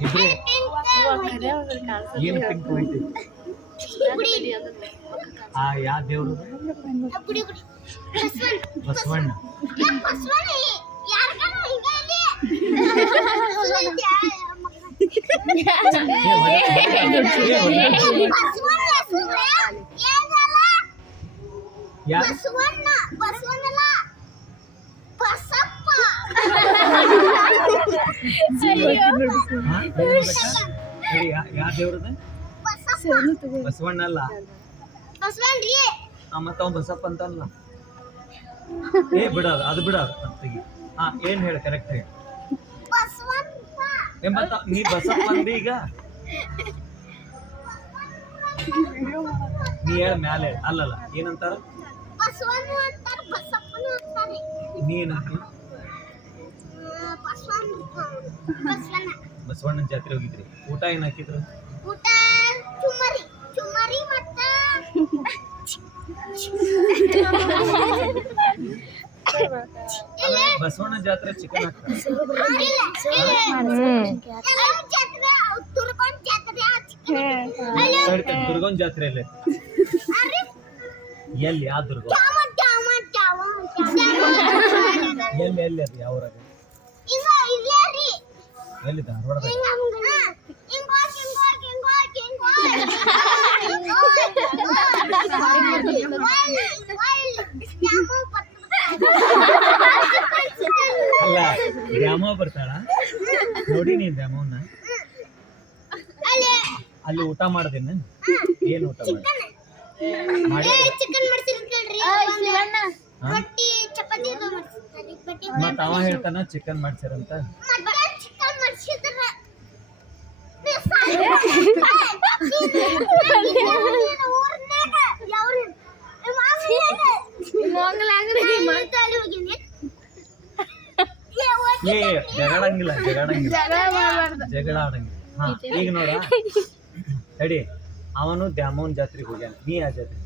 ಇದ್ರೆ ಏನು pink white ಆ ಯಾವ ದೇವರು ಬಸವಣ್ಣ ಯಾವ ದೇವ್ರದ ಬಸವಣ್ಣ ಅಲ್ಲ ಮತ್ತ ಅವ ಬಸಪ್ಪ ಅಂತಲ್ಲ ಏ ಬಿಡೋದು ಅದು ಬಿಡೋದು ತೆಗಿ ಹಾ ಏನ್ ಹೇಳ ಕರೆಕ್ಟ್ ಹೇಳಿ ಮತ್ತ ನೀ ಬಸಪ್ಪ ಅಂದಿ ಈಗ ನೀ ಹೇಳ ಮ್ಯಾಲೆ ಅಲ್ಲಲ್ಲ ಏನಂತಾರ ನೀ ಏನಂತ ಬಸವಣ್ಣನ ಜಾತ್ರೆ ಹೋಗಿದ್ರಿ ಊಟ ಏನ್ ಹಾಕಿದ್ರು ಬಸವಣ್ಣ ಜಾತ್ರೆ ಚಿಕನ್ ದುರ್ಗನ್ ಜಾತ್ರೆ ಎಲ್ಲಿ ಯಾವ ದುರ್ಗ ಎಲ್ಲಿ ಎಲ್ಲಿ ಅದು ಯಾವ ಊರಾಗ ಎಲ್ಲಿ ಧಾರವಾಡದಾಗ ಅಲ್ಲ ದ್ಯಾಮವ್ವ ಬರ್ತಾಳ ನೋಡಿ ನೀನ್ ದ್ಯಾಮವ್ವನ ಅಲ್ಲಿ ಊಟ ಮಾಡ್ದೇನ ಏನ್ ಊಟ ಮಾಡಿ ಮತ್ತ ಅವ ಹೇಳ್ತಾನ ಚಿಕನ್ ಮಾಡ್ಸಿರಂತ ಜಗಳಂಗಿಲ್ಲ ಜಗಳ ಆಡಂಗಿಲ್ಲ ಹಾ ಈಗ ನೋಡ ತಡಿ ಅವನು ದ್ಯಾಮವ್ವನ ಜಾತ್ರೆಗೆ ಹೋಗ್ಯಾನ ನೀ ಯಾವ ಜಾತ್ರೆ